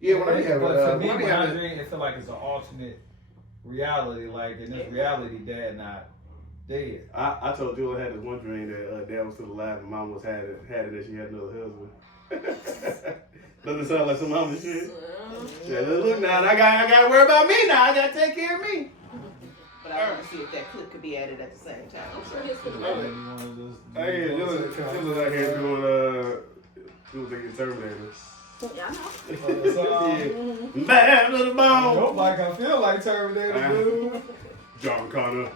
Yeah, when I have but it. for me, when I dream, it feel like it's an alternate reality. Like in this reality, Dad not dead. I told Julian I had this one dream that Dad was still alive and Mom was had it and she had another husband. Doesn't sound like some mama shit. Yeah, look now, I gotta worry about me now. I gotta take care of me. But I want to see if that clip could be added at the same time. I'm sure his could be. Hey, Julian out here doing the Terminator. Yeah, I know. Bad little bone. Don't like I feel like Terminator, dude. John Connor.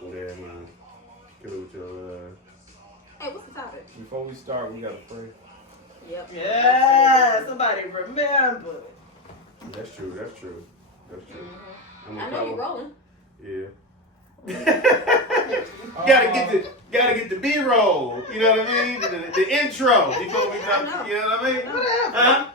Yeah, man. Kill it with your. Hey, what's the topic? Before we start, we gotta pray. Yep. Yeah, somebody remember. That's true. I know you're rolling. Yeah. gotta get the B-roll. You know what I mean? The intro. You know what I mean? Whatever.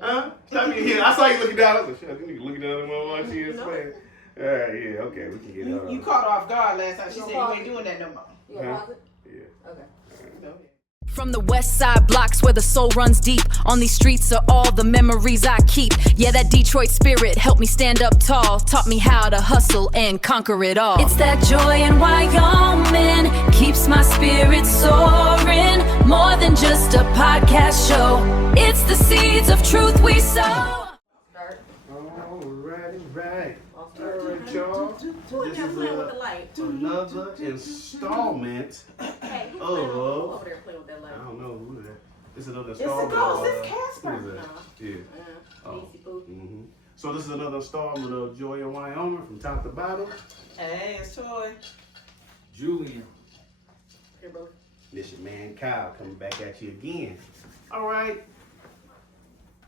Huh? I saw you looking down. I was like, shit, you nigga looking down at my watch. She is saying. Yeah, okay, we can get it. You caught off guard last time. She said you ain't doing that no more. You gonna pause it? Yeah. Okay. From the Westside blocks where the soul runs deep, on these streets are all the memories I keep. Yeah, that Detroit spirit helped me stand up tall, taught me how to hustle and conquer it all. It's that joy in Wyoming, keeps my spirit soaring. More than just a podcast show, it's the seeds of truth we sow. Start. Right. Alright, y'all. Who in there playing with the light? Another installment Hey, who of. over there playing with that light? I don't know who that. It's another It's a installment. ghost. It's Who Casper. is that? Yeah. Easy food. So this is another installment of Joy in Wyoming from top to bottom. Hey, it's Joy. Julian. Here, bro. This your man Kyle coming back at you again. All right,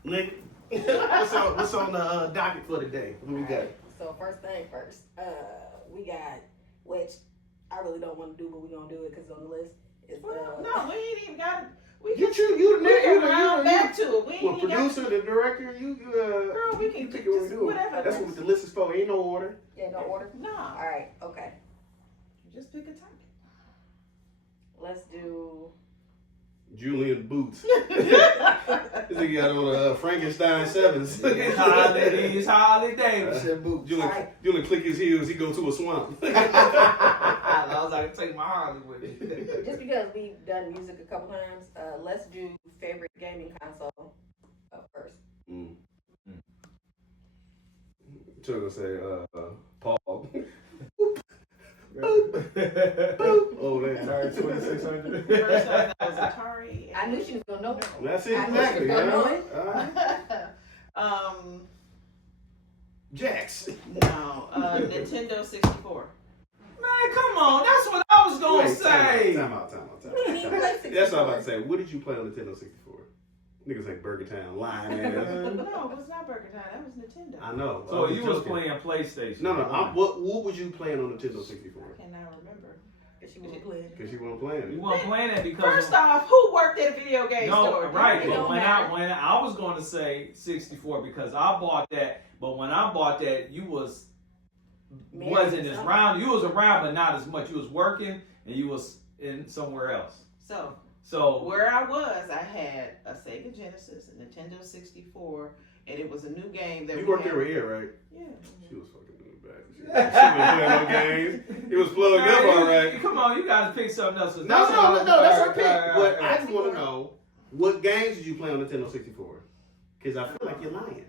Nick. what's on the docket for today? What we got? So first thing first, we got, which I really don't want to do, but we're gonna do it because it's on the list. It's, No, we ain't even got it. We You can round back to it. We ain't Well, even producer, the director, Girl, we can pick it when we just do it. whatever. That's what the list is for. Ain't no order. Yeah, no order. No. All right, okay. Just pick a topic. Let's do. Julian Boots. This nigga got on Frankenstein 7s. Harley Davidson boots. Julian click his heels, he go to a swamp. I was like, take my Harley with it. Just because we've done music a couple times, let's do favorite gaming console first. So gonna say Paul. Oh, that's Atari 2600. First time that was Atari. I knew she was gonna know. That's it, exactly. Jax. No, Nintendo 64. Man, come on. That's what I was going to say. Time out. We didn't even play 64. That's what I'm about to say. What did you play on Nintendo 64? Niggas like Burger Town, lying ass. No, it was not Burger Time. That was Nintendo. I know. So you was playing PlayStation. No. What was you playing on Nintendo 64? I cannot remember. Because she wasn't playing. Because she wasn't playing. You weren't playing it because. First off, who worked at a video game store? Right. It But don't when matter. I was going to say 64 because I bought that. But when I bought that, you wasn't as around. You was around, but not as much. You was working and you was in somewhere else. So where I was, I had a Sega Genesis, a Nintendo 64, and it was a new game that you worked there with Ear, right? Yeah. She was fucking in the back. She wasn't playing no games. It was plugged up all right. Come on, you gotta pick something else. No, that's her pick. But I just want to know, what games did you play on Nintendo 64? Because I feel like you're lying.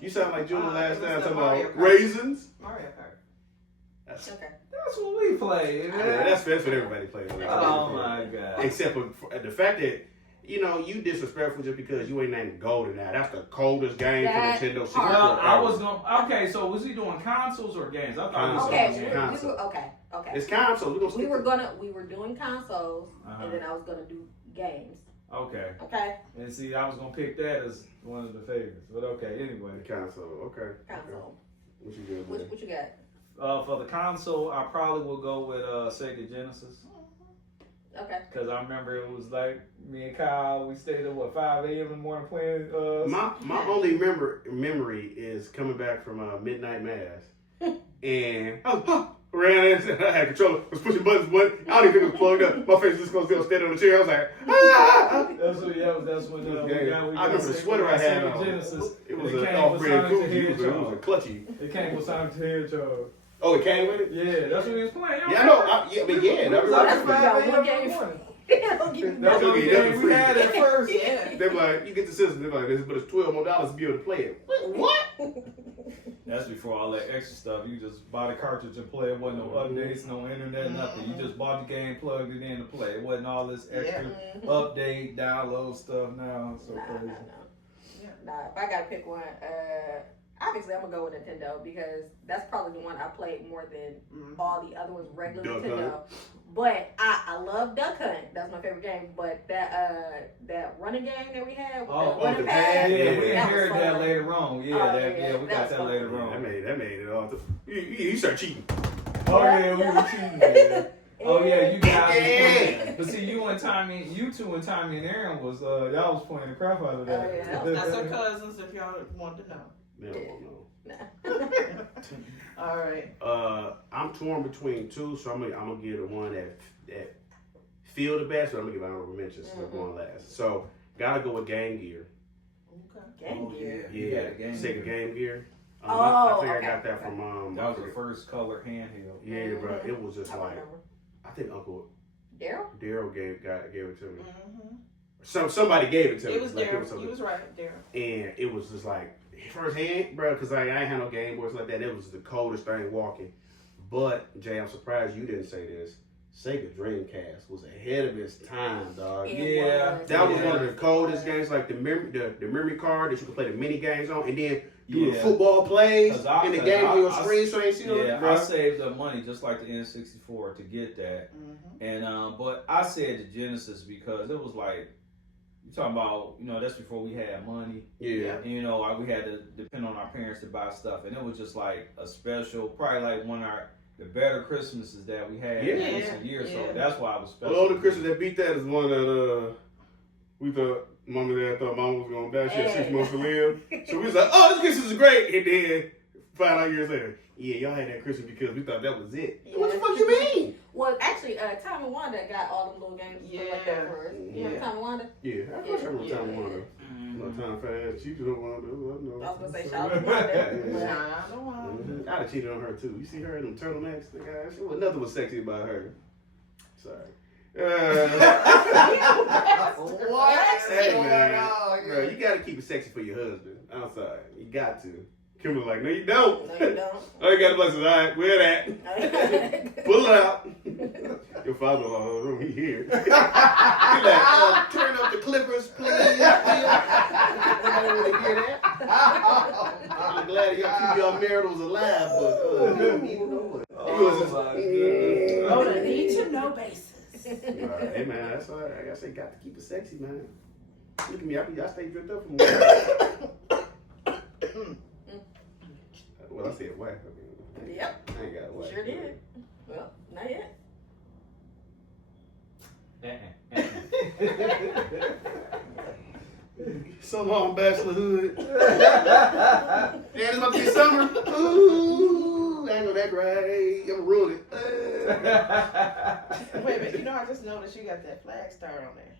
You sound like Julian last time talking about raisins. Mario Kart. That's Okay. That's what we played. Yeah, that's what everybody plays. Oh my god. Except for the fact that, you disrespectful just because you ain't named Golden now. That's the coldest game for Nintendo 64. Well, I was going. Okay, so was he doing consoles or games? I thought Okay, console. okay. It's consoles. We were doing consoles, and then I was gonna do games. Okay. Okay. And see, I was gonna pick that as one of the favorites, but okay. Anyway. Console. Okay. Console. What you got? What you got? For the console, I probably will go with Sega Genesis. Okay. Because I remember it was like me and Kyle, we stayed at 5 a.m. in the morning playing. My only memory is coming back from Midnight Mass, and ran in, I had controller, was pushing buttons, but I don't even think it was plugged up. My face was just gonna stand on the chair. I was like, ah! That's when I remember the sweater I had on. Genesis. It was an off-brand Fuji. It was a clutchy. It came with Sonic the Hedgehog. Oh, it came with it? Yeah, that's what he was playing. Yeah, I know. That's what we had at first. Yeah. They were like, you get the system. They're like, but it's $12 more to be able to play it. What? That's before all that extra stuff. You just buy the cartridge and play. It wasn't no updates, no internet, nothing. You just bought the game, plugged it in to play. It wasn't all this extra update, download stuff now. It's so crazy. Nah, if I gotta pick one, obviously I'm gonna go with Nintendo because that's probably the one I played more than all the other ones, regular Duck Nintendo. Hunt. But I love Duck Hunt. That's my favorite game. But that running game that we had with the running the pad, pad, Yeah, we that was inherited that fun. later on. Oh, We yeah, got that fun. later on. That made it all. You start cheating. Oh yeah, we were cheating. Yeah. Oh yeah, you guys. Yeah. But see, you and two and Tommy and Aaron was y'all was playing the crap out of that. Oh, yeah. That's our cousins if y'all want to know. They don't want to know. All right. I'm torn between two, so I'm gonna get the one that feel the best, but I'm gonna give honorable mentions. So I'm going last. So gotta go with Game Gear. Game Gear. Yeah, Sega Game Gear. I think I got that from That was the first color handheld. Yeah, bro. It was just like remember. I think Uncle Daryl gave it to me. Somebody gave it to me. It was like, Daryl. You was right, Daryl. And it was just like first hand, bro, because I ain't had no Game Boys like that. It was the coldest thing walking. But Jay, I'm surprised you didn't say this. Sega Dreamcast was ahead of its time, dog. That was one of the coldest games, like the memory card that you could play the mini games on, and then do the football plays in the game on your screen, so you ain't see no. I saved the money just like the N64 to get that, and but I said the Genesis because it was like you talking about, that's before we had money. Yeah. And, we had to depend on our parents to buy stuff, and it was just like a special, probably like one of the better Christmases that we had in recent years. So that's why I was special. Well, the Christmas that beat that is one that we thought Mom and Dad thought Mom was gonna die. She had 6 months to live, so we was like, "Oh, this Christmas is great." And then 5 years later, y'all had that Christmas because we thought that was it. What the fuck you mean? Well, actually, Tom and Wanda got all them little games like that for us. You remember Tom and Wanda? Yeah, I remember Time Wanda. Time fast. She don't want to do it. I was gonna say shout out to Wanda. I'd have cheated on her too. You see her in them turtlenecks? Nothing was sexy about her. Sorry. What? Hey man, bro, you gotta keep it sexy for your husband. I'm sorry, you got to. Kimberly like, no you don't. No, you don't. Oh, you got to bless us. All right, wear that. Pull it out. Your father-in-law, room, he here. He like, turn up the Clippers, please. Nobody want to hear that. I'm glad y'all keep y'all maritals alive, but On a need-to-know basis. Hey man, that's all right. I say, got to keep it sexy, man. Look at me, I stay dripped up from well, I said whack. Yep. I ain't got whack. Sure did. Well, not yet. So long, bachelorhood. And it's about to be summer. Ooh, I ain't gonna act right. I'm gonna ruin it. Wait a minute, I just noticed you got that flag star on there.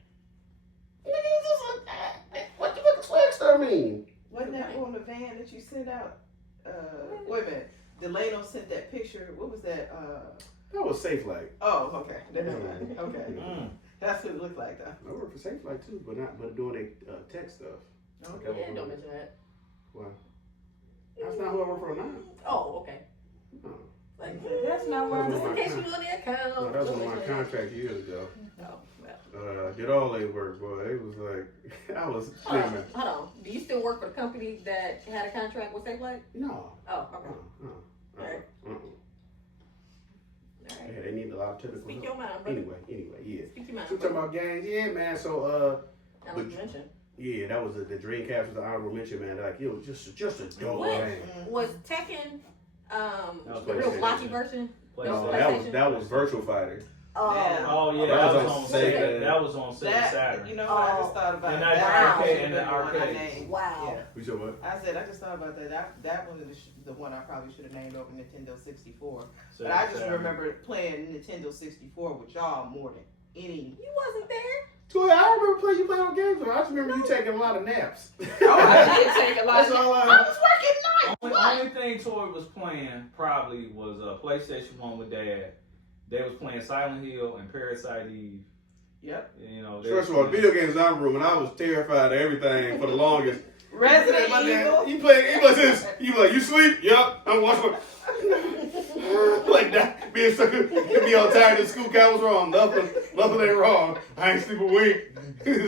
What the fuck does flag star mean? Wasn't that on the van that you sent out? Wait a minute. Delano sent that picture. What was that? That was Safe Light. Oh, okay. Okay. That's what it looked like, though. I work for Safe Light too, but doing tech stuff. Okay, don't mention that. Why? That's not who I work for now. Oh, okay. No. Like, that's not one. Just in case you on the account. No, that was on my contract years ago. Oh, well. Did all that work, boy. It was like, I was screaming. Hold on. Do you still work for the company that had a contract with Safe Light? No. Oh, okay. Alright. Yeah, they need a lot of technical Speak help. your mind, brother. Anyway, yeah. Speak your mind. So talking about games, yeah, man. So, mention. yeah, that was the Dreamcast was the honorable mention, man. Like, it was just a dope What? game. Was Tekken the was real PlayStation. blotchy version? No, that was Virtual Fighter. Oh yeah, that was on Sega. That was on Sega Saturn. You know what? I just thought about and that. that arcade and the arcade. Wow. Yeah. We show what? I said I just thought about that. That one is the one I probably should have named over Nintendo 64. So But I just remember playing Nintendo 64 with y'all more than any. You wasn't there. Toy, I remember playing you playing on games. I just remember you taking a lot of naps. Oh, I did take a lot. That's all I was working nights. Only thing Toy was playing probably was PlayStation 1 with Dad. They was playing Silent Hill and Parasite Eve. Yep. You know, First of all, video games I remember when I was terrified of everything for the longest. Resident My dad, Evil. you play, he was this. You like, you sleep? Yep. I'm watching. Like that. Being so, be all tired at school. God was wrong. Nothing ain't wrong. I ain't sleep a week.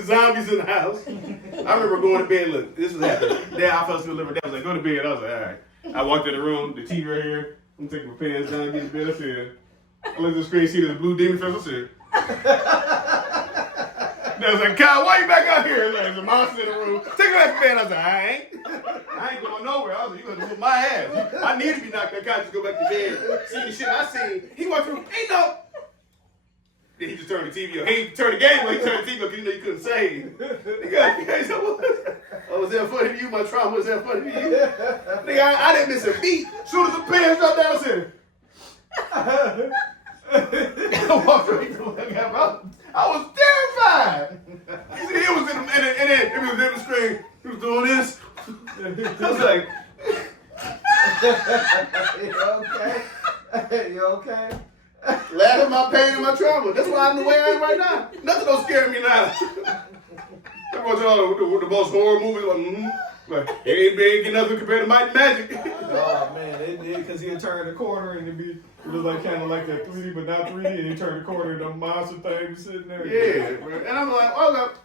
Zombies in the house. I remember going to bed. Look, this was happening. Dad, I fell asleep. Dad was like, go to bed. I was like, all right. I walked in the room. The TV right here. I'm taking my pants down, get to bed. I said, I looked at the screen, see the blue demon face. I said. Dad was like, Kyle, why you back out here? Like, there's a monster in the room. Take her back to bed. I was like, I ain't going nowhere. I was like, you gonna whoop my ass. I need to be knocked out. Kyle, just go back to bed. See the shit I seen. He went through, ain't no. Then he just turned the TV on. He ain't turned the game on. He turned the TV on because you know you couldn't save. Oh, was that funny to you? My trauma, was that funny to you? Nigga, I didn't miss a beat. Soon as the pants dropped down, I said, I walked right through that guy, bro. I was terrified. See, it was in the screen. He was doing this. I was like, You okay? laughing my pain and my trauma. That's why I'm the way I am right now. Nothing don't scare me now. Everyone's all the most horror movies. Like, it ain't big nothing compared to Might and Magic. Oh man, it did because he had turned the corner and it was like kind of like that 3D but not 3D, and he turned the corner and the monster thing was sitting there. Yeah, bro. And I'm like,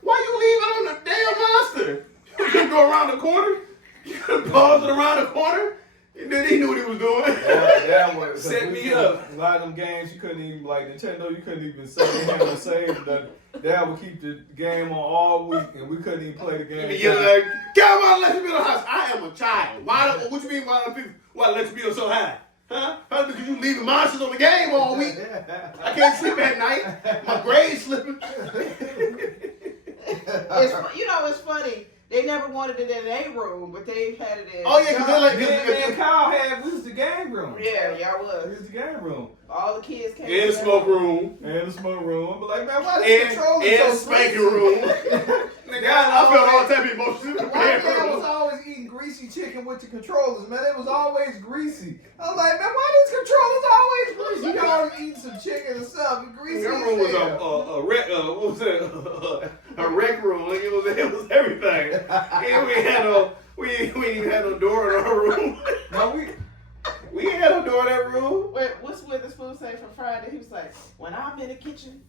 why you leaving on the damn monster? You couldn't go around the corner. You couldn't pause it around the corner. And then he knew what he was doing. That was Set me up. A lot of them games you couldn't even, like Nintendo, you couldn't even save. Dad would keep the game on all week, and we couldn't even play the game. You're like, come on, let me be in the house. I am a child. What you mean why let you be on so high? Huh? Because you leaving monsters on the game all week. I can't sleep at night. My grade's slipping. It's funny. They never wanted it in their room, but they had it in. Oh yeah, because they're like, Man, Kyle had, we was the game room. Yeah, y'all was. We was the game room. All the kids came. in the smoke room. And the smoke room. But like, man, why this controller And so the spanking room. Nigga, I felt all type of emotions. Why I was always eating greasy chicken with the controllers, man? It was always greasy. I was like, man, why these controllers always greasy? You always eating some chicken and stuff. And greasy. Your room was a rec. What was that? A rec room. Like it was everything. And we ain't even had no door in our room. No, we ain't had no door in that room. Wait, what's Witherspoon say from Friday? He was like, when I'm in the kitchen,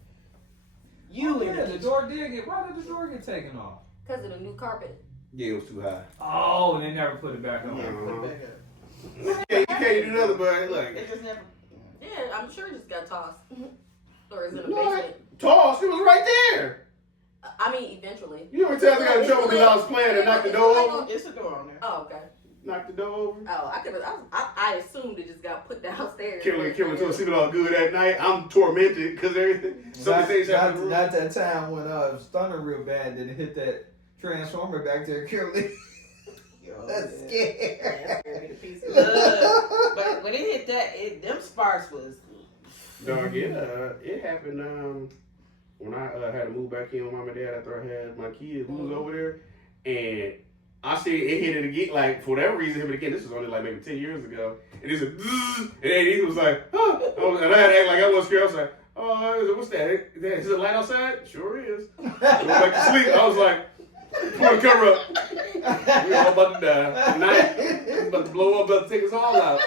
you in the The kitchen. door did get. Why did the door get taken off? Because of the new carpet. Yeah, it was too high. Oh, and they never put it back on. Put it back up. Yeah, you can't do nothing, but like It just never. Yeah, I'm sure it just got tossed. Or is it in the what? basement? Tossed. It was right there. I mean, eventually. You know how many times I got in trouble because I was playing and knocked the door over? It's a door on there. Oh, okay. Knocked the door over. Oh, I assumed it just got put downstairs. Kimberly told us sleeping all good at night. I'm tormented because everything. So many things happen in the room. Not that time when it was thundering real bad, then it hit that transformer back there, Kimberly. That's scared. Yeah, scared me to pieces. But when it hit that, them sparks was. Dog, it happened when I had to move back in with mom and dad after I had my kids. We was over there, and I see it hit it again. Like for whatever reason, hit it again. This was only like maybe 10 years ago, and it's a and then he was like, huh. And I had to act like I wasn't scared. I was like, oh, what's that? Is it light outside? Sure is. I went back to sleep. I was like, pull the cover up. We all about to die. Tonight, it's about to blow up, about to take us all out.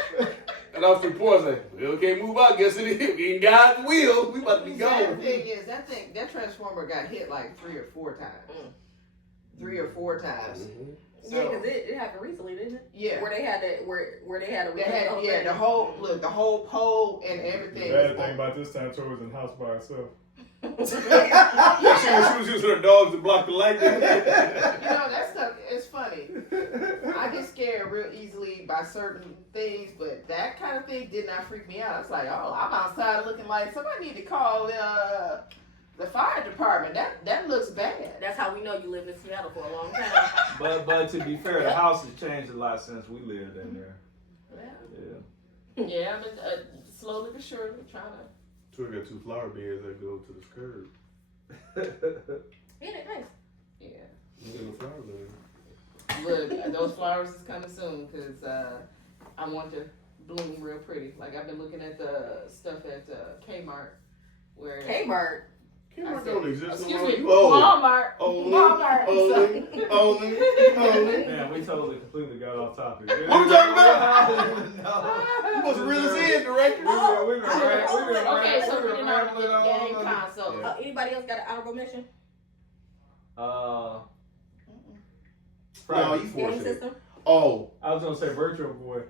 And I was too poor. I was like, we can't move out. Guess it is. We in God's will. We about to be gone. The thing is, that transformer got hit like 3 or 4 times. 3 or 4 times. Mm-hmm. Yeah, because it happened recently, didn't it? Yeah. Where they had a They had the whole pole and everything. The bad thing about this time, Tori was in the house by herself. Yeah, she was using her dogs to block the light. That stuff it's funny. I get scared real easily by certain things, but that kind of thing did not freak me out. It's like, oh, I'm outside looking like somebody need to call the fire department. That looks bad. That's how we know you lived in Seattle for a long time. But to be fair, the house has changed a lot since we lived in there. Yeah, I've been slowly but surely trying to. So we got 2 flower beds that go to this curb. Yeah, they're nice. Yeah. You get a flower bed. Look, those flowers is coming soon because I want to bloom real pretty. Like I've been looking at the stuff at Kmart. Where Kmart. Kmart don't exist excuse no more. me, You old. Walmart. Only. Man, we totally completely got off topic. What we talking about? You must have really said, director. We've been Okay, so we didn't already rambling get on. game console. Yeah. Anybody else got an honorable mention? No, you Game forced it. system? Oh, I was gonna say Virtual Boy.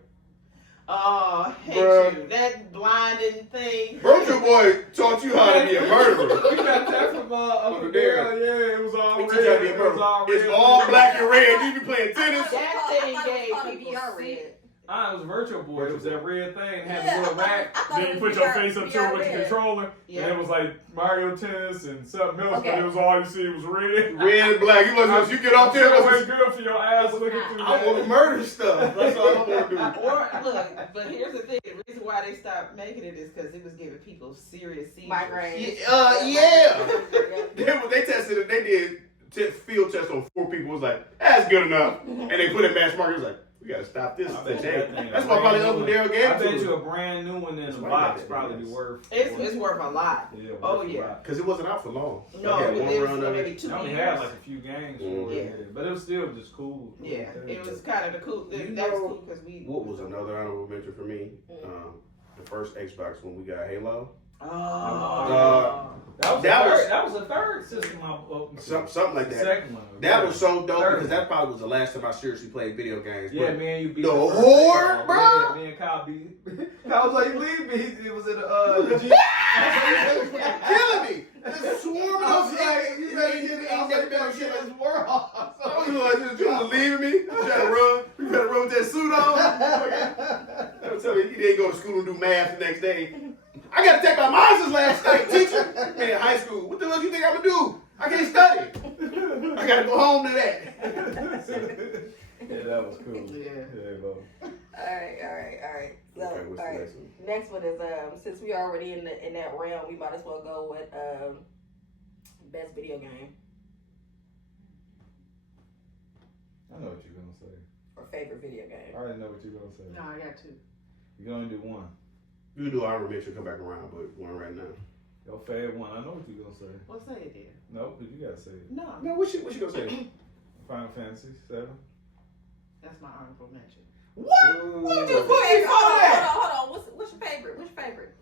Oh, hate Bruh. you. That blinding thing. Virtual Boy taught you how to be a murderer. We got that from Uncle Dale. Yeah, it was all He red. teach you how to be a murderer. It's all black and red. You be playing tennis. That thing gave people VR red. It was Virtual Boy. It was that red thing. It had Yeah, a little rack. I thought Then it you was put your VR face up to it with the red. controller. Yeah. And it was like Mario Tennis and something else, Okay. but it was all you see was red. Red and black. You must you get off there. It was good for your ass looking through I want to that. murder stuff. That's all I want to do. Or look, but here's the thing: the reason why they stopped making it is because it was giving people serious seizures. Migraines. Yeah. They tested it. They did field tests on 4 people. It was like, that's good enough. And they put in mass market. It was like, we got to stop this. I bet you that thing That's a why probably brand Uncle new Dale one. gave I it to bet you him. a brand new one in That's the why I box got that, probably be yes. worth. It's worth a lot. Yeah, worth Oh, a yeah. lot. Because it wasn't out for long. No, They had it one was run of maybe it. 2 I only years. had like a few games for Yeah. it, but it was still just cool. Yeah, it was kind of the cool. You That was know cool because we. What was another honorable mention for me? The first Xbox when we got Halo. That was the third system I opened. Something like The that. second one. That was so dope Third. because that probably was the last time I seriously played video games. Yeah, But man, you beat the first horde, Kyle. bro. Yeah, me and Kyle beat. Kyle was like, leave me. It was in the G. killing me. Just swarming I was up. like, you better get it. I was like, Ain't never shit been this world. I was like, you was leaving me. You trying to run? You better run with that suit on? I was telling you, you didn't go to school and do math the next day. I got to take my masters last night, teacher. Man, in high school. What the hell you think I'm going to do? I can't study. I got to go home to that. Yeah, that was cool. Yeah. Bro. Alright. So, Okay, what's the alright. next one? Next one is since we already in that realm, we might as well go with best video game I know what you're gonna say. or favorite video game. I already know what you're gonna say. No, I got 2. You can only do one. You can do honorable mention, come back around, but one right now. Your favorite one. I know what you're gonna say. Well, say it then. No, because you gotta say it. No, No, what you gonna say? Final Fantasy 7. that's my honorable mention. What? What you put in for that? Hold on. What's your favorite? Which favorite?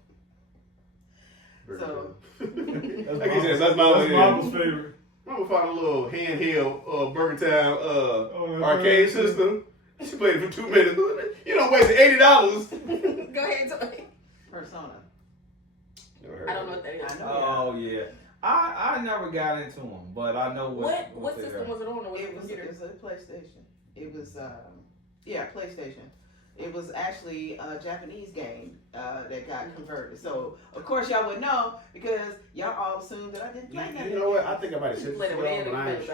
So. Like he said, that's my That's Marvel's favorite. I'm gonna find a little handheld Burger Time arcade system. She played it for 2 minutes. You don't waste $80. Go ahead, Tony. Persona. I don't know what that is. I know. Oh yeah. I never got into them, but I know what What they system are. was it on? Or was it It was computer? a PlayStation. It was PlayStation. It was actually a Japanese game that got converted. So of course y'all would know because y'all all assumed that I didn't play that. You know what? I think I might have said Play this it with before, anybody,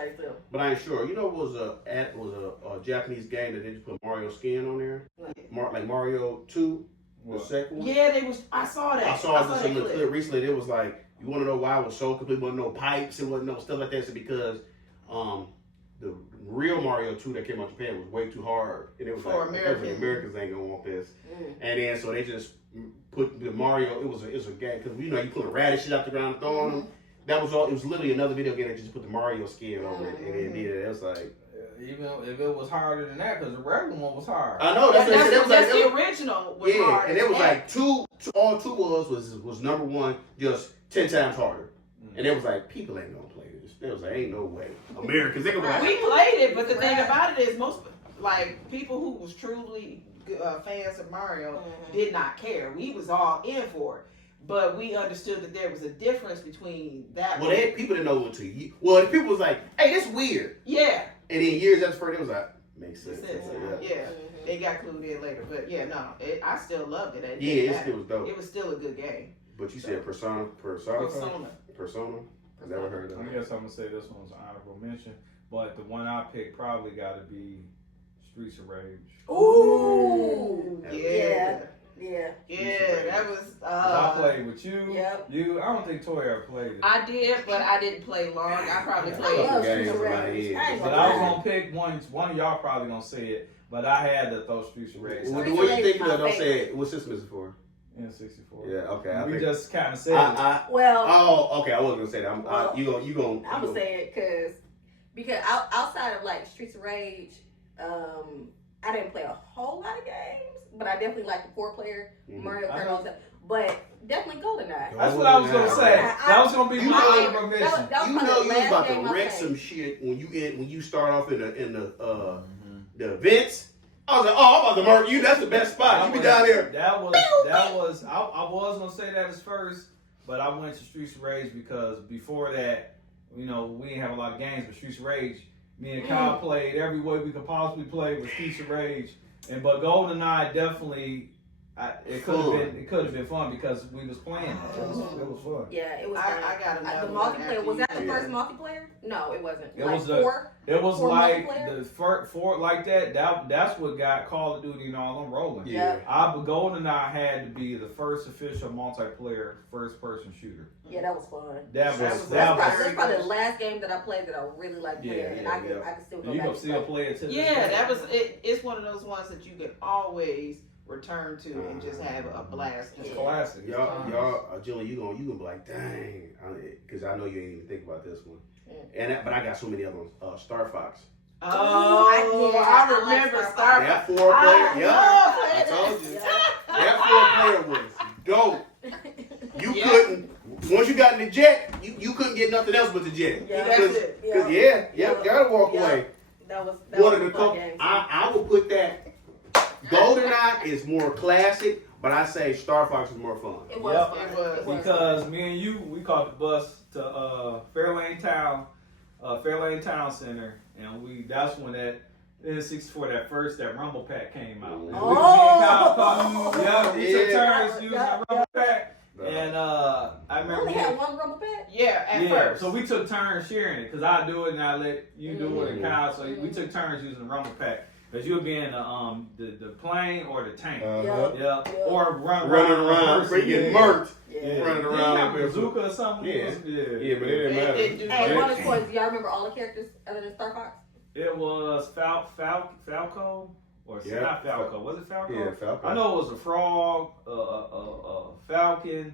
but I ain't sure. You know what was a Japanese game that they just put Mario skin on there? Like Mario 2, the second one? Yeah, they was. I saw that. I saw this that in the clip recently. It was like, you want to know why it was so complete? Wasn't no pipes, it wasn't no stuff like that. It's because the real Mario 2 that came out of Japan was way too hard, and it was For Americans ain't gonna want this. And then so they just put the Mario. It was a game because you put a radish shit out the ground and throw on them. That was all. It was literally another video game that just put the Mario skin over it, and then did it. It was like, Even if it was harder than that, because the regular one was hard. I know that's the original. Was yeah, hard and it was as like all two was number one, just 10 times harder. And it was like, people ain't gonna play this. It was like, ain't no way. Americans, they gonna be like, We played it, but the thing about it is most people who was truly fans of Mario did not care. We was all in for it, but we understood that there was a difference between that. well, people didn't know what to. Well, the people was like, hey, this weird. Yeah. And then years after it was like, makes sense. Yeah. They got clued in later, but yeah, no, I still loved it. It still was dope. It was still a good game. But you said Persona. I've never heard of I it. guess I'm gonna say this one's an honorable mention, but the one I picked probably got to be Streets of Rage. Ooh. Yeah. That was. I played with you. Yep. I don't think Toy ever played it. I did, but I didn't play long. I probably played. love games Streets of in my Rage. head. I ain't But gonna I was lie. gonna pick one of y'all probably gonna say it, but I had to throw Streets of Rage. What Streets do of you Rage think is of my it? Don't say favorite. it. What system is it for? N64. Yeah, okay. We think, just kind of said it. Well, okay. I wasn't gonna say that. You gonna. I'm gonna say it because outside of like Streets of Rage, I didn't play a whole lot of games, but I definitely like the 4-player Mario Kart, all that. But definitely GoldenEye. That's what I was gonna say. That was gonna be my honorable mention. That was You probably know the you last about to game I wreck played. some shit when you start off in the events. I was like, I'm about to murder you. That's the best spot. You be down there. That was. I was gonna say that as first, but I went to Streets of Rage because before that, we didn't have a lot of games, but Streets of Rage, me and Kyle played every way we could possibly play with Streets of Rage, but GoldenEye definitely. It could have been fun because we was playing. It was fun. Yeah, it was. I got the another one multiplayer. after Was that you. the first multiplayer? No, it wasn't. It like was 4. It was For like multiplayer? the four like that. That's what got Call of Duty and all them rolling. Yeah. GoldenEye had to be the first official multiplayer first-person shooter. Yeah, that was fun. That was- That's probably the last game that I played that I really liked playing, and I can still go You back can to still play it to this Yeah, day. that was it. It's one of those ones that you can always return to and just have a blast. It's classic. It's timeless. Y'all, Julian, you gonna be like, dang, because I know you ain't even think about this one. But I got so many other ones. Star Fox. I remember Star Fox. That 4-player, love I it. told you. That 4-player was dope. You couldn't. Once you got in the jet, you couldn't get nothing else but the jet. Yeah, that's it. Gotta walk away. That was One of a the fun game. I would put that. GoldenEye is more classic, but I say Star Fox is more fun. It was Yep. fun. It was. It was Because fun. me and you, we caught the bus to Fairlane Town Center, and that's when that N64 that Rumble Pack came out. And we took turns using that Rumble Pack, and I remember only had one Rumble Pack? Yeah, at first. So we took turns sharing it because I do it and I let you do it and Kyle. So we took turns using the Rumble Pack. Because you'll be in the plane or the tank. Or running around. So you get murked. Yeah. Running Did you around. have a bazooka or something? Yeah, but it didn't They matter. didn't do Hey, that. bonus points. Do y'all remember all the characters other than Star Fox? It was Falco? Or not Falco. Was it Falco? Yeah, Falco. I know it was a frog, a falcon,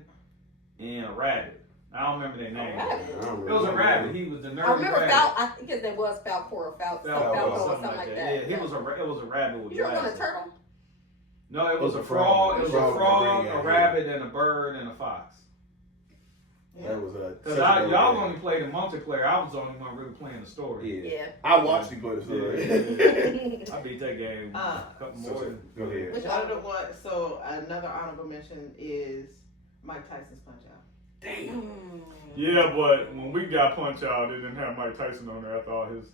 and a rabbit. I don't remember their name. It was a rabbit. He was the nerdy I remember rabbit. I think his name was Falco or Falco Falco, or something like that. Yeah, it was a rabbit with You don't want a glasses. turtle? No, it was a frog. It was a Frog frog, was a rabbit, and a bird, and a fox. That was Because y'all only played the multiplayer. I was the only one really playing the story. Yeah. I watched you play the story. I beat that game a couple more. Go ahead. Which other one? So another honorable mention is Mike Tyson's Punch Out. Damn. Yeah, but when we got Punch Out, they didn't have Mike Tyson on there. I thought his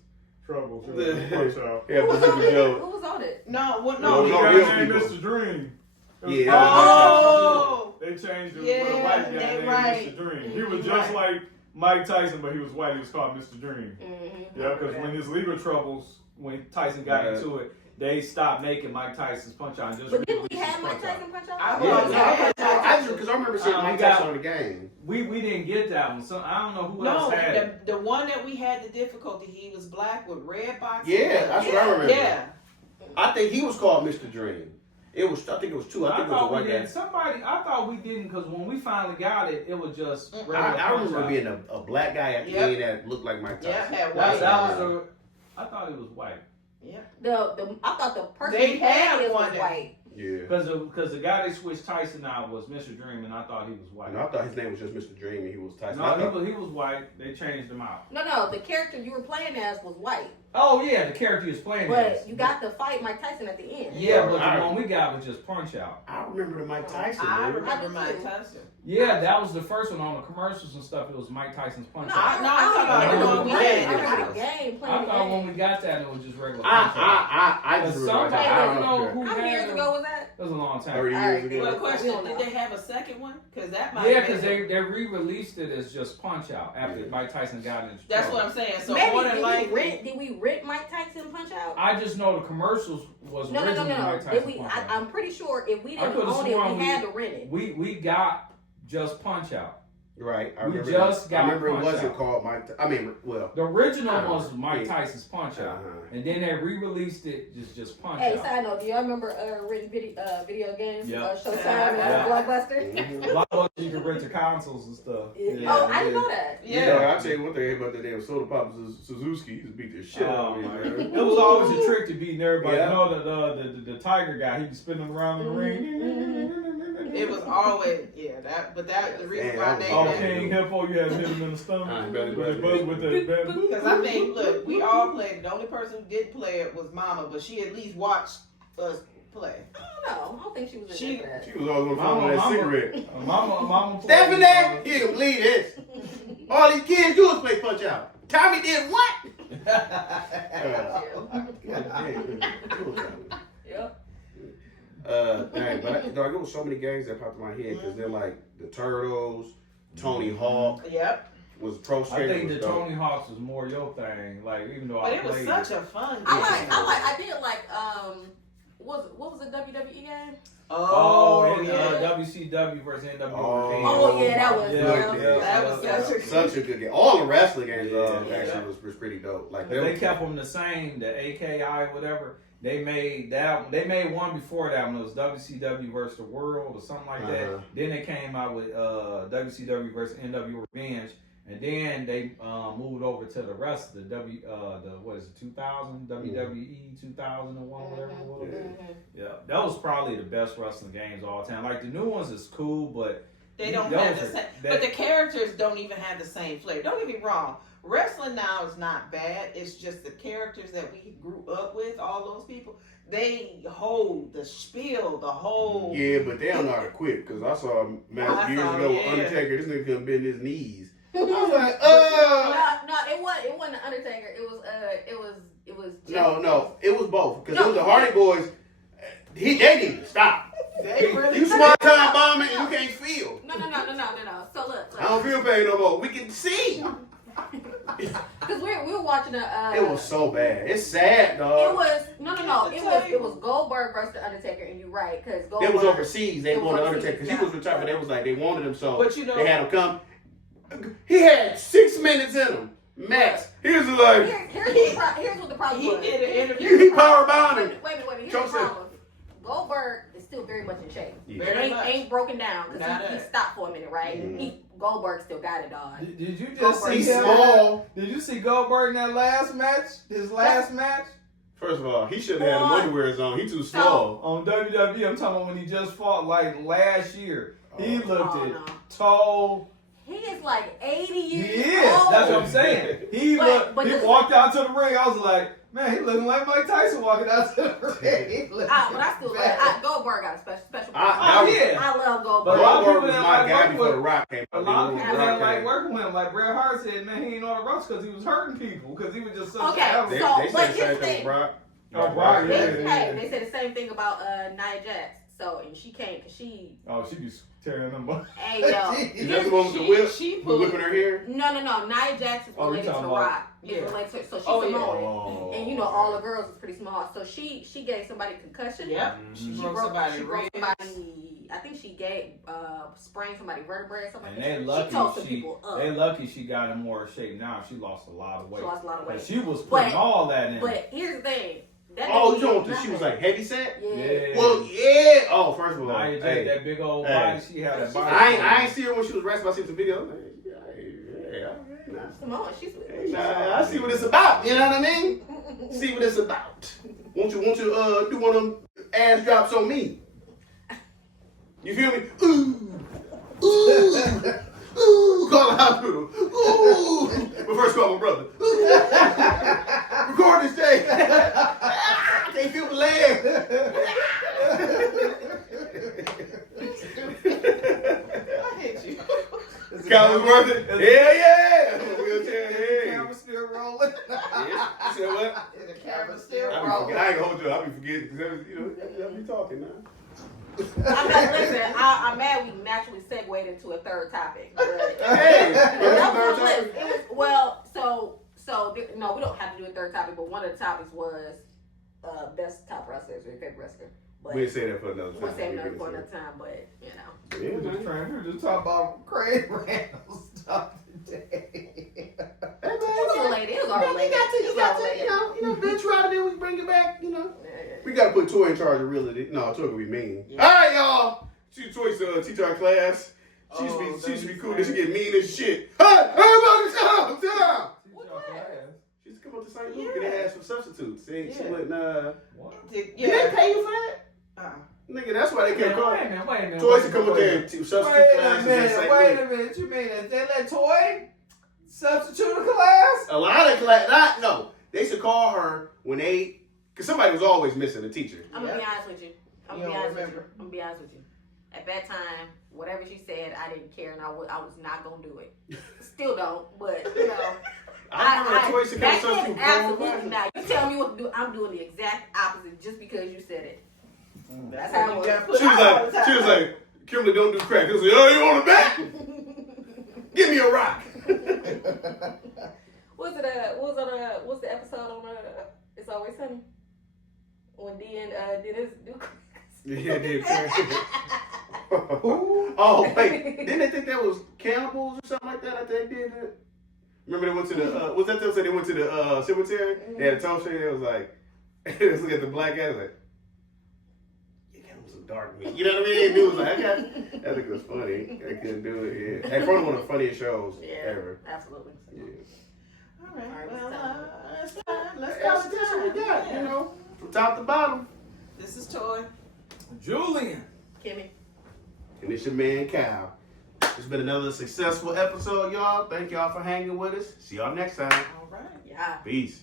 troubles with Punch Out. Yeah, Who was Bazooka on it? Joe. Who was on it? No, what? No, The No, no, guy real named people. Mr. Dream. It was Yeah, Oh, They changed it Yeah, with a white guy they named right. Mr. Dream. He was just Right. like Mike Tyson, but he was white. He was called Mr. Dream. Mm-hmm. Yeah, because when his legal troubles, when Tyson got into it, they stopped making Mike Tyson's Punch Out. And just But didn't released we his have Mike Punch Out. Tyson Punch Out? Because I remember seeing Mike Tyson on the game. We didn't get that one. So I don't know who no, else had it. the one that we had the difficulty. He was black with red boxes. Yeah, that's what I remember. Yeah. I think he was called Mr. Dream. I think it was two. I think it was a thought we white guy. didn't. I thought we didn't because when we finally got it, it was just. regular I Punch remember Out. being a black guy at the Yep. end that looked like Mike Yeah, Tyson. had That white. was I thought it was white. Yeah. I thought the person They who had had it one was that- white. Yeah. Because the guy they switched Tyson out was Mr. Dream, and I thought he was white. And I thought his name was just Mr. Dream and he was Tyson. No, he was white. They changed him out. No, the character you were playing as was white. Oh yeah, the character is playing. But you got to fight Mike Tyson at the end. Yeah, but the one we got was just Punch Out. I remember the Mike Tyson. I man. remember Mike Tyson. Yeah, that was the first one on the commercials and stuff. It was Mike Tyson's Punch No, Out. I'm talking about the one we had. I remember the game. I thought when we got that, it was just regular Punch Out. I just remember. I don't know who How many years ago was that? It was a long time. 30 years ago. Well, question: did they have a second one? Because that might. Yeah, because they re-released it as just Punch Out after Mike Tyson got into trouble. That's what I'm saying. So Maybe more than likely, did we rent Mike Tyson Punch Out? I just know the commercials was No. originally Mike Tyson Did we? Punch Out. I'm pretty sure if we I didn't could've own it, sworn we had to rent it. We got just Punch Out. Right. I We remember just got I remember it Punch wasn't Out. called Mike. I mean, well. The original was Uh-huh. Mike Tyson's Punch Out, and then they re-released it just Punch Hey, Out. side note, do y'all remember renting video games? Yeah. Showtime Yeah. and Blockbuster? Mhm. A lot of you can rent the consoles and stuff. Oh, I didn't know that. Yeah, I'll tell you one thing about the damn soda pop Suzuki. He just beat the shit out of me, man. It was always a trick to beating everybody. Yeah. You know the tiger guy, he was spinning around in the ring. it was always the reason Man, why that they. was Oh, King Hippo, you had to hit him in the stomach Belly with button. that. Because I think, look, we all played. The only person who didn't play it was Mama, but she at least watched us play. I don't think she was in that. She was always on that Mama. cigarette. Mama. Stephanie, you can believe this. All these kids do is play Punch Out. Tommy did what? Yep. Dang, but there was so many games that popped in my head because they're like the Turtles, Tony Hawk Yep. was Pro I Skater. think was the dope. Tony Hawk's was more your thing. Like even though But I it was played such a fun game. I did like what was the WWE game? WCW versus NWO. Oh, yeah, that was That was such a good game. All the wrestling games Yeah. actually was pretty dope. Like They kept them the same, the AKI, whatever. They made that. They made one before that one. It was WCW versus the World or something like that. Then they came out with WCW versus NWO Revenge, and then they moved over to the rest of the what is it, 2000 WWE 2001 whatever it was. Yeah, that was probably the best wrestling games of all time. Like the new ones is cool, but They don't have the same. But the characters don't even have the same flavor. Don't get me wrong. Wrestling now is not bad. It's just the characters that we grew up with, all those people, they hold the spiel, the whole... Yeah, but they don't know how to quit. Because I saw a match years ago with Undertaker. This nigga couldn't bend his knees. I was like, No, it wasn't the Undertaker. It was. No, it was both. Because it was the Hardy Boys. They need to stop. They really You smart time bombing and you can't feel. No. So look. I don't feel pain no more. We can see. Because we were watching a. It was so bad. It's sad, dog. It was It was Goldberg versus the Undertaker, and you're right, because Goldberg. It was overseas. They It was wanted overseas, Undertaker because he was retired, but they was like they wanted him, so But you know- they had him come. He had 6 minutes in him, max. He was like Here's what the problem He was. did an interview. Here's the he problem. power bombing. Wait a minute. Here's Choke the problem. Goldberg is still very much in shape. Yeah. Very It much. ain't broken down because Not he it. stopped for a minute, right? Mhm. Goldberg still got it, dog. Did you just Goldberg. see He's him? small. Did you see Goldberg in that last match? His last match First of all, he shouldn't have had him underwear on. He too small. on WWE. I'm talking about when he just fought like last year. He looked Oh, it no. tall. He is like 80 He years is. old. That's what I'm saying. He But he this- walked out to the ring. I was like, man, he looking like Mike Tyson walking out to the ring. But I still like Goldberg got a special place. Oh, yeah. I love But Goldberg. a lot of Goldberg people was that my like guy working before with The Rock came A out. lot of When people The Rock that like came. working with him, like Bret Hart said, man, he ain't on the ropes because he was hurting people because he was just such Okay, an average. They So, said but the here's same the thing with thing. Brock. Oh, Brock, yeah. They said the same thing about Nia Jax. So, and she came because she, Oh, she be tearing them up. hey, yo. Is that the one with the whip? She With pulled. whipping her hair? No. Nia Jax is Oh, you related to talking The about- Rock. Yeah. It's related to, so she's Oh, yeah. Samoan. Oh. And you know, all the girls is pretty small. So she gave somebody concussion. Yep. She She broke somebody's she broke ribs. somebody, I think she gave, sprained somebody's vertebrae or something And like they that. lucky She told some she people up. they lucky she got in more shape now. She lost a lot of weight. She lost a lot of weight. But she was putting But- all that in. But here's the thing. That Oh, didn't you know do what? She was nothing. like heavy set? Yeah. Yeah. Well, yeah. Oh, first of all, Nia Jax, hey, that big old Hey. body, she had a body. I ain't see her when she was wrestling. I seen some videos. Samoan, she's I see what it's about. You know what I mean? See what it's about. Won't you do one of them ass drops on me? You feel me? Ooh, ooh, Ooh, call the hospital. Ooh. But first call my brother. Record this thing. I can't feel my leg. I hate you. Scott was worth it. Hell yeah. Wheelchair, The hey. camera's still rolling. Yeah. You said what? Is the camera still I rolling? ain't gonna hold you. I'll be forgetting because y'all be talking now. I'm like, listen, I'm mad we naturally segued into a third topic. But Hey, that was third on the list. topic. It was, well, no, we don't have to do a third topic, but one of the topics was best top wrestlers or your favorite wrestler. But We didn't say that for another time. we'll save another for another time, but you know. Yeah, We man. were just talking about Craig Randall stuff today. It was related. It was all related. You got to, bitch right there, we bring it back, We gotta put Toy in charge of reality. No, Toy gonna be mean. Yeah. All right, y'all. Toy's teacher our class. She used Oh, to be that's cool. right. Then she get mean as shit. Hey, everybody, shut up. She used to come up to St. Luke and they asked for substitutes. She wouldn't. What? Did they pay you for that? Nigga, that's why they kept Wait calling. a minute. Toy used to come up there and substitute Wait a classes at St. minute. Luke. Wait a minute. You mean that they let Toy substitute a class? A lot of class. No, they should call her when they. Because somebody was always missing a teacher. I'm gonna be honest with you. I'm You gonna don't be honest with you. remember. I'm gonna be honest with you. At that time, whatever she said, I didn't care, and I was not gonna do it. Still don't, but you know. I remember Toy used to come back then, substitute. absolutely not. You tell me what to do, I'm doing the exact opposite just because you said it. That's how it was. She was like, Kimberly, don't do crack. She was like, oh, you on the back? Give me a rock. What's the episode on It's Always Sunny? When D and Dennis do crack. Yeah, they Oh, wait. Didn't they think that was cannibals or something like that? I think they did it. Remember they went to the, was that the episode they went to the cemetery? Mm-hmm. They had a talk show. It was like, they was looking at the black guy, like, you got him some dark meat. You know what I mean? Dude was like, I got, that think it was funny. I couldn't do it, yeah. Hey, probably one of the funniest shows ever. Absolutely. Yeah. All right, Let's go. This what we got, from top to bottom. This is Toy. Julian. Kimmy. And it's your man, Cal. It's been another successful episode, y'all. Thank y'all for hanging with us. See y'all next time. All right. Yeah. Peace.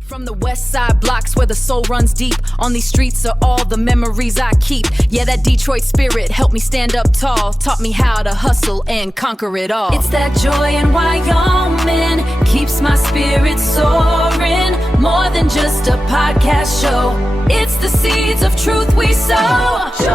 From the Westside blocks where the soul runs deep, on these streets are all the memories I keep. Yeah, that Detroit spirit helped me stand up tall, taught me how to hustle and conquer it all. It's that joy in Wyoming, keeps my spirit soaring. More than just a podcast show, it's the seeds of truth we sow. Joy